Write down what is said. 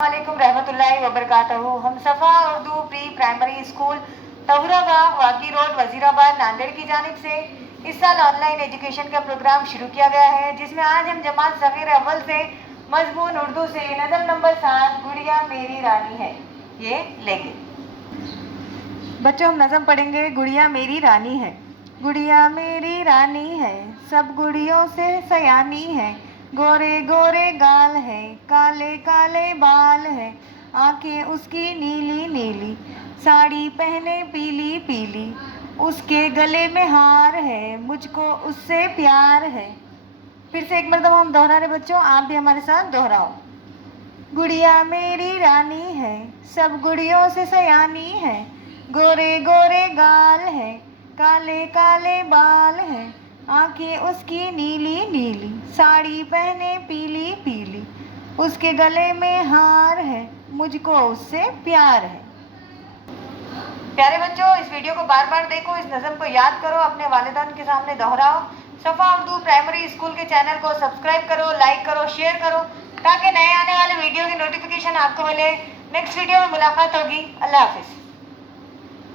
वालेकुम रहमतुल्लाहि व बरकातहू। हम सफ़ा Urdu pre primary school Tahurabagh वाकी रोड वजीराबाद नांदेड़ की जानिब से इस साल ऑनलाइन एजुकेशन का प्रोग्राम शुरू किया गया है, जिसमें आज हम जमात सगीर अव्वल से मजमून उर्दू से नज़म नंबर 7 गुड़िया मेरी रानी है ये लेंगे। बच्चों, हम नज़म पढ़ेंगे। गुड़िया मेरी रानी है। गुड़िया मेरी रानी है, सब गुड़ियों से सयानी है। गोरे गोरे गाल है, काले काले बाल है, आंखें उसकी नीली नीली, साड़ी पहने पीली पीली, उसके गले में हार है, मुझको उससे प्यार है। फिर से एक मरतबा हम दोहरा रहे बच्चों, आप भी हमारे साथ दोहराओ। गुड़िया मेरी रानी है, सब गुड़ियों से सयानी है। गोरे गोरे गाल है, काले काले बाल है, आंखें उसकी नीली नीली, साड़ी पहने पीली पीली, उसके गले में हार है, मुझको उससे प्यार है। प्यारे बच्चों, इस वीडियो को बार बार देखो, इस नज़म को याद करो, अपने वालिदैन के सामने दोहराओ। सफ़ा उर्दू प्राइमरी स्कूल के चैनल को सब्सक्राइब करो, लाइक करो, शेयर करो, ताकि नए आने वाले वीडियो की नोटिफिकेशन आपको मिले। नेक्स्ट वीडियो में मुलाकात होगी। अल्लाह हाफिज़।